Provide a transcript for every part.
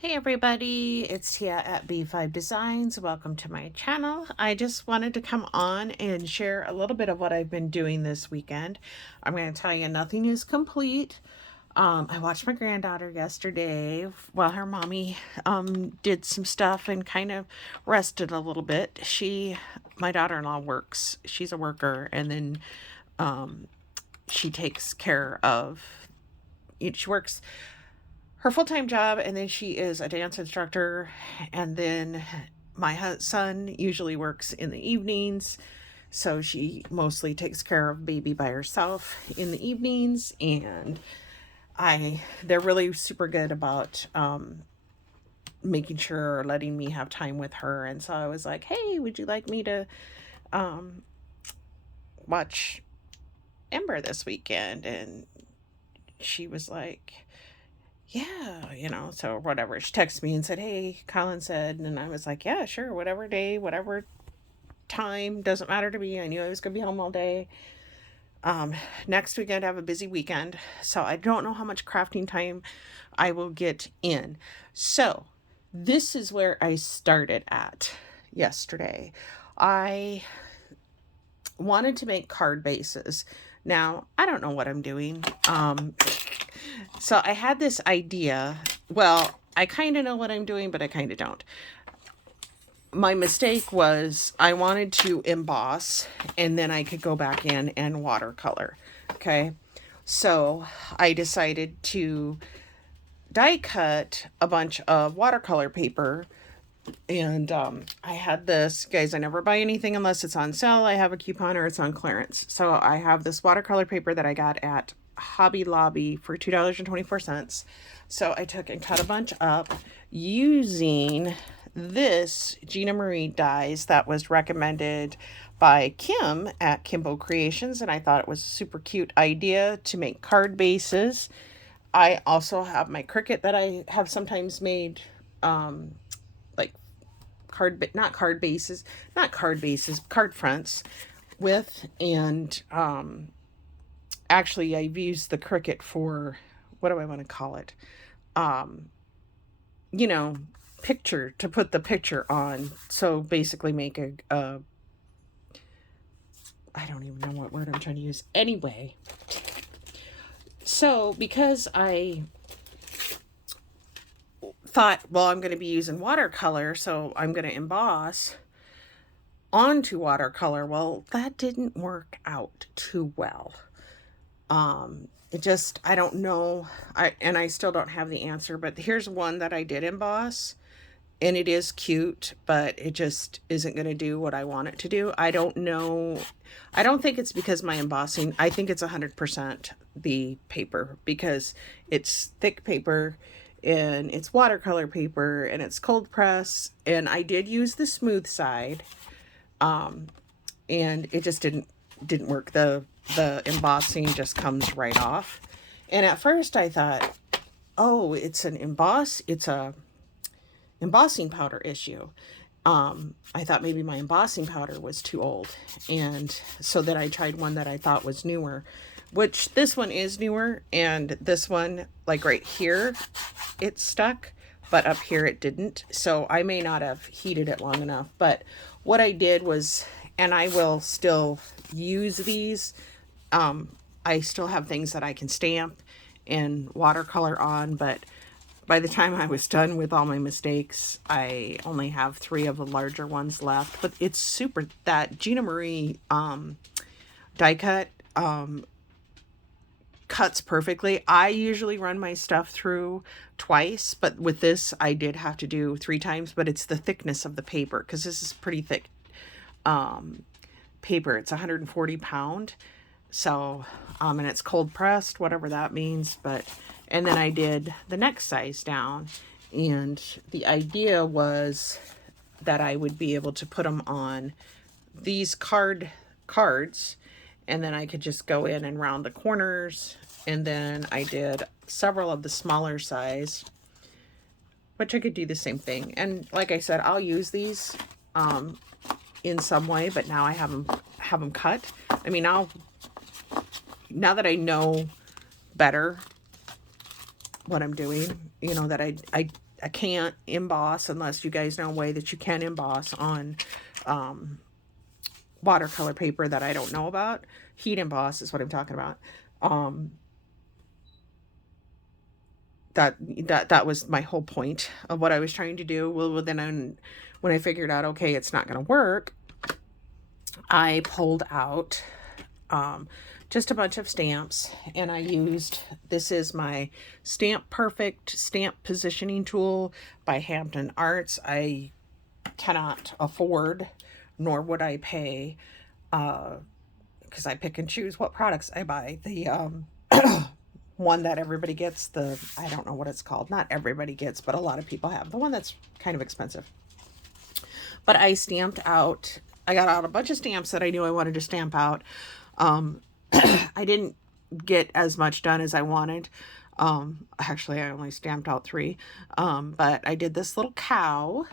Hey everybody, it's Tia at B5 Designs. Welcome to my channel. I just wanted to come on and share a little bit of what I've been doing this weekend. I'm going to tell you nothing is complete. I watched my granddaughter yesterday while her mommy did some stuff and kind of rested a little bit. My daughter-in-law works. She's a worker, and then she takes care of, she works her full-time job, and then she is a dance instructor, and then my son usually works in the evenings, so she mostly takes care of baby by herself in the evenings. And they're really super good about making sure or letting me have time with her. And so I was like, hey, would you like me to watch Ember this weekend? And she was like, yeah, so whatever. She texted me and said, hey, Colin said, and I was like, yeah, sure, whatever day, whatever time, doesn't matter to me. I knew I was going to be home all day. Next weekend, I have a busy weekend, so I don't know how much crafting time I will get in. So this is where I started at yesterday. I wanted to make card bases. Now, I don't know what I'm doing. So I had this idea. Well, I kind of know what I'm doing, but I kind of don't. My mistake was I wanted to emboss, and then I could go back in and watercolor. Okay. So I decided to die cut a bunch of watercolor paper. And I had this, guys, I never buy anything unless it's on sale. I have a coupon or it's on clearance. So I have this watercolor paper that I got at Hobby Lobby for $2.24. So I took and cut a bunch up using this Gina Marie dies that was recommended by Kim at Kimbo Creations. And I thought it was a super cute idea to make card bases. I also have my Cricut that I have sometimes made like card bases, card fronts with. And actually I've used the Cricut for, what do I want to call it? Picture, to put the picture on. So basically make a I don't even know what word I'm trying to use. Anyway, so because I thought, well, I'm going to be using watercolor, so I'm going to emboss onto watercolor. Well, that didn't work out too well. I don't know. I still don't have the answer, but here's one that I did emboss, and it is cute, but it just isn't going to do what I want it to do. I don't know. I don't think it's because my embossing, I think it's 100% the paper, because it's thick paper and it's watercolor paper and it's cold press. And I did use the smooth side. And it just didn't work. The embossing just comes right off. And at first I thought, oh, it's a embossing powder issue. I thought maybe my embossing powder was too old. And so then I tried one that I thought was newer, which this one is newer. And this one, like right here, it stuck, but up here it didn't. So I may not have heated it long enough. But what I did was, and I will still use these, I still have things that I can stamp and watercolor on, but by the time I was done with all my mistakes, I only have 3 of the larger ones left. But it's super, that Gina Marie die cut cuts perfectly. I usually run my stuff through twice, but with this I did have to do 3 times. But it's the thickness of the paper, because this is pretty thick paper. It's 140 pound. So, and it's cold pressed, whatever that means. And then I did the next size down, and the idea was that I would be able to put them on these cards, and then I could just go in and round the corners. And then I did several of the smaller size, which I could do the same thing. And like I said, I'll use these in some way, but now I have them cut. I mean, now that I know better what I'm doing, that I I can't emboss unless you guys know a way that you can emboss on watercolor paper that I don't know about. Heat emboss is what I'm talking about. Um, that was my whole point of what I was trying to do. Well, then when I figured out, okay, it's not going to work, I pulled out um, just a bunch of stamps, and I used, this is my Stamp Perfect stamp positioning tool by Hampton Arts. I cannot afford, nor would I pay, because I pick and choose what products I buy. The one that everybody gets, the, I don't know what it's called, not everybody gets, but a lot of people have, the one that's kind of expensive. But I stamped out, I got out a bunch of stamps that I knew I wanted to stamp out. I didn't get as much done as I wanted. Actually, I only stamped out 3. But I did this little cow,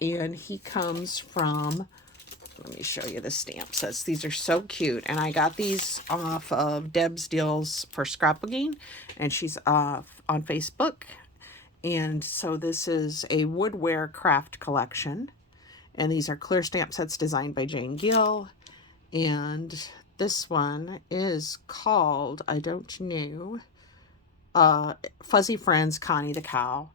and he comes from, let me show you the stamp sets. These are so cute. And I got these off of Deb's Deals for Scrapbooking, and she's on Facebook. And so this is a woodware craft collection. And these are clear stamp sets designed by Jane Gill. And this one is called, I don't know, Fuzzy Friends, Connie the Cow.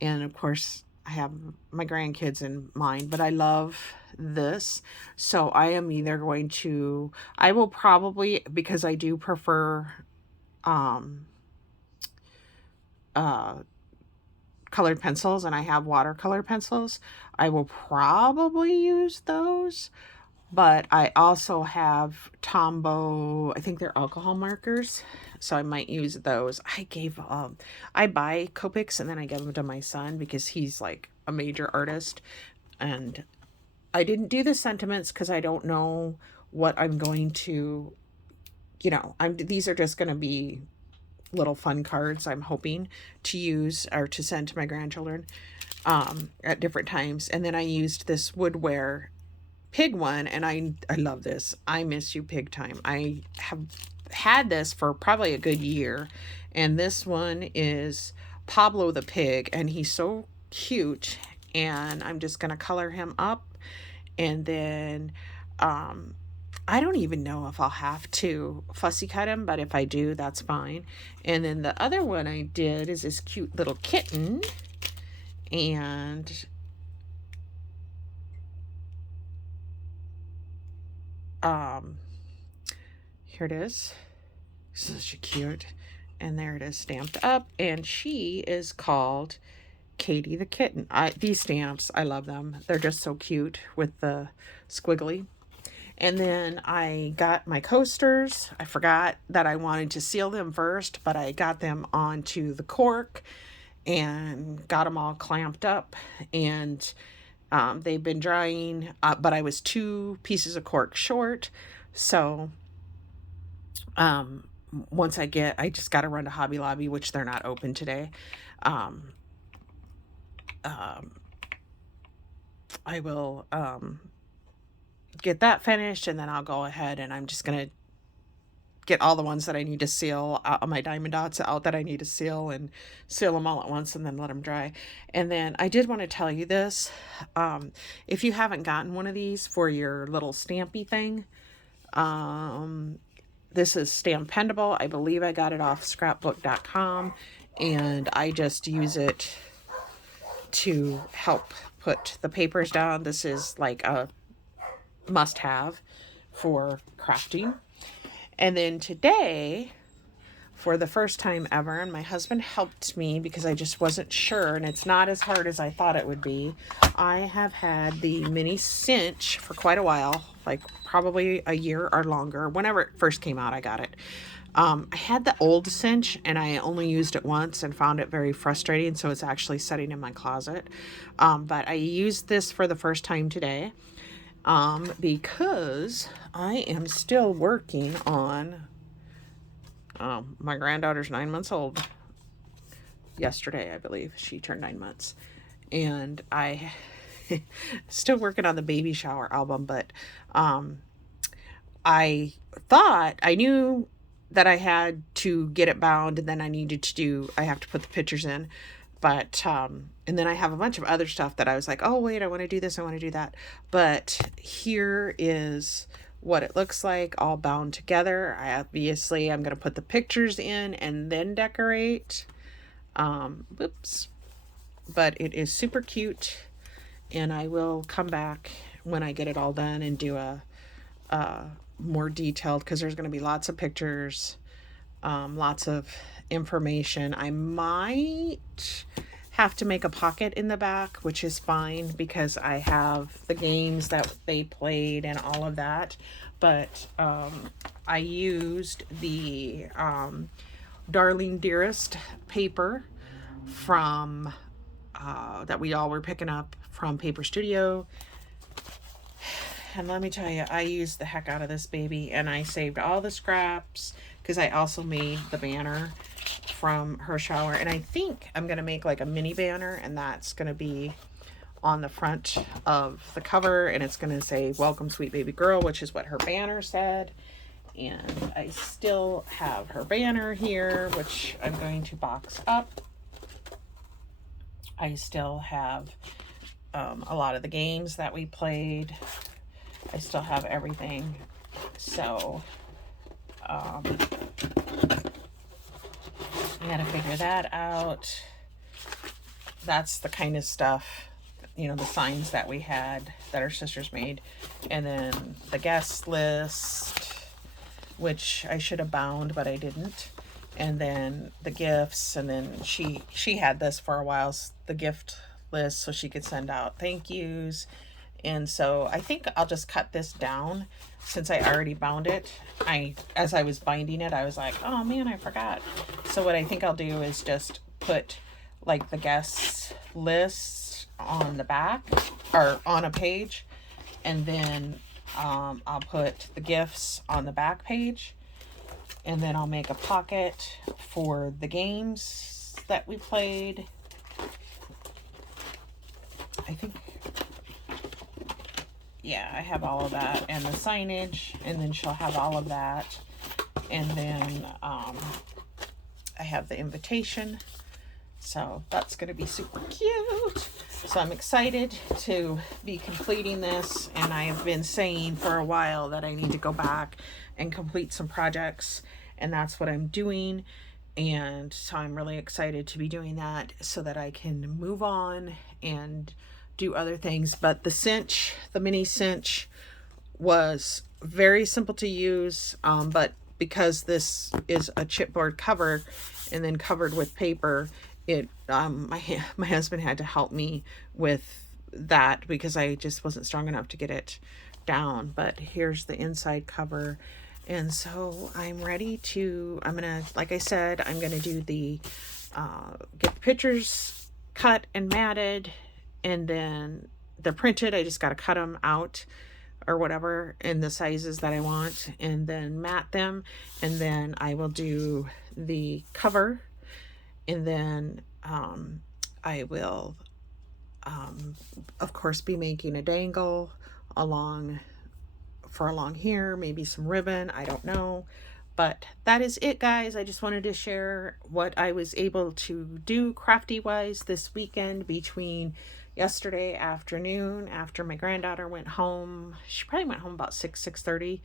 And of course, I have my grandkids in mind, but I love this. So I am either going to, I will probably, because I do prefer colored pencils, and I have watercolor pencils, I will probably use those. But I also have Tombow, I think they're alcohol markers, so I might use those. I buy Copics and then I give them to my son because he's like a major artist. And I didn't do the sentiments because I don't know what I'm going to, these are just going to be little fun cards I'm hoping to use or to send to my grandchildren at different times. And then I used this woodware pig one, and I love this. I Miss You Pig Time. I have had this for probably a good year, and this one is Pablo the pig, and he's so cute, and I'm just gonna color him up. And then I don't even know if I'll have to fussy cut him, but if I do, that's fine. And then the other one I did is this cute little kitten, and here it is. Such cute. And there it is stamped up, and she is called Katie the kitten. These stamps, I love them. They're just so cute with the squiggly. And then I got my coasters. I forgot that I wanted to seal them first, but I got them onto the cork and got them all clamped up, and they've been drying, but I was 2 pieces of cork short. So once I just got to run to Hobby Lobby, which they're not open today. I will get that finished, and then I'll go ahead and I'm just going to get all the ones that I need to seal, my diamond dots out that I need to seal, and seal them all at once and then let them dry. And then I did want to tell you this. If you haven't gotten one of these for your little stampy thing, this is Stampendable. I believe I got it off scrapbook.com, and I just use it to help put the papers down. This is like a must-have for crafting. And then today, for the first time ever, and my husband helped me because I just wasn't sure, and it's not as hard as I thought it would be. I have had the mini cinch for quite a while, like probably a year or longer. Whenever it first came out, I got it. I had the old cinch, and I only used it once and found it very frustrating, so it's actually sitting in my closet. But I used this for the first time today. Because I am still working on, my granddaughter's 9 months old. Yesterday, I believe, she turned 9 months. And I still working on the baby shower album, but, I knew that I had to get it bound, and then I have to put the pictures in. But, and then I have a bunch of other stuff that I was like, oh, wait, I want to do this, I want to do that. But here is what it looks like all bound together. I'm going to put the pictures in and then decorate. Whoops. But it is super cute, and I will come back when I get it all done and do a more detailed, because there's going to be lots of pictures, lots of information. I might have to make a pocket in the back, which is fine because I have the games that they played and all of that. But I used the Darling Dearest paper from that we all were picking up from Paper Studio. And let me tell you, I used the heck out of this baby, and I saved all the scraps because I also made the banner from her shower. And I think I'm going to make like a mini banner, and that's going to be on the front of the cover, and it's going to say "Welcome, sweet baby girl," which is what her banner said. And I still have her banner here, which I'm going to box up. I still have a lot of the games that we played. I still have everything. So I gotta figure that out. That's the kind of stuff, the signs that we had that our sisters made. And then the guest list, which I should have bound, but I didn't. And then the gifts, and then she had this for a while, the gift list, so she could send out thank yous. And so I think I'll just cut this down since I already bound it. As I was binding it, I was like, oh man, I forgot. So what I think I'll do is just put like the guest lists on the back or on a page, and then I'll put the gifts on the back page. And then I'll make a pocket for the games that we played. I think, yeah, I have all of that. And the signage, and then she'll have all of that. And then I have the invitation. So that's going to be super cute. So I'm excited to be completing this. And I have been saying for a while that I need to go back and complete some projects. And that's what I'm doing. And so I'm really excited to be doing that so that I can move on and do other things. But the cinch, the mini cinch, was very simple to use. But because this is a chipboard cover and then covered with paper, my husband had to help me with that because I just wasn't strong enough to get it down. But here's the inside cover. And so I'm ready to, like I said, I'm going to do get the pictures cut and matted, and then they're printed. I just got to cut them out or whatever in the sizes that I want, and then mat them. And then I will do the cover, and then I will, of course, be making a dangle along here, maybe some ribbon, I don't know. But that is it, guys. I just wanted to share what I was able to do crafty wise this weekend between yesterday afternoon after my granddaughter went home. She probably went home about 6:30.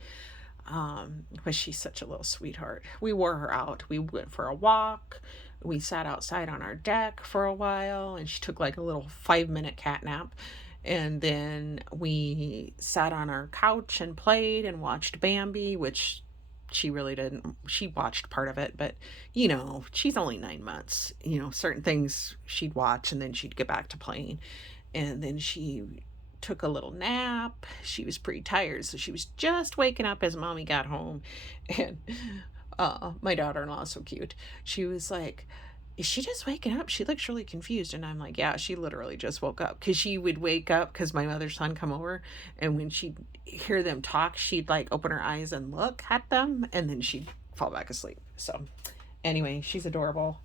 But she's such a little sweetheart. We wore her out. We went for a walk. We sat outside on our deck for a while, and she took like a little 5-minute cat nap. And then we sat on our couch and played and watched Bambi, which she really didn't. She watched part of it, but she's only 9 months. Certain things she'd watch and then she'd get back to playing. And then she took a little nap. She was pretty tired, so she was just waking up as Mommy got home. And my daughter-in-law is so cute. She was like, is she just waking up? She looks really confused. And I'm like, yeah, she literally just woke up. Because she would wake up because my mother's son come over. And when she'd hear them talk, she'd like open her eyes and look at them. And then she'd fall back asleep. So anyway, she's adorable.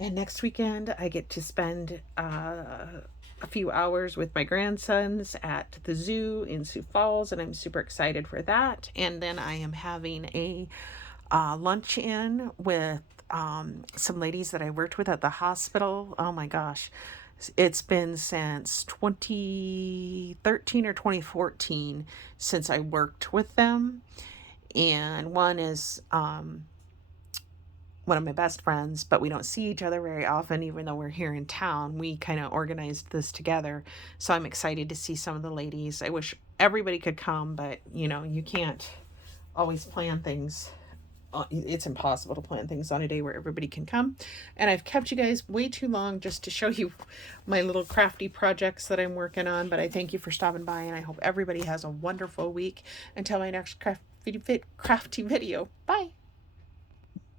And next weekend, I get to spend a few hours with my grandsons at the zoo in Sioux Falls. And I'm super excited for that. And then I am having a lunch-in with some ladies that I worked with at the hospital. Oh my gosh. It's been since 2013 or 2014 since I worked with them. And one is one of my best friends, but we don't see each other very often, even though we're here in town. We kind of organized this together. So I'm excited to see some of the ladies. I wish everybody could come, but you can't always plan things. It's impossible to plan things on a day where everybody can come. And I've kept you guys way too long just to show you my little crafty projects that I'm working on. But I thank you for stopping by, and I hope everybody has a wonderful week. Until my next crafty video. Bye.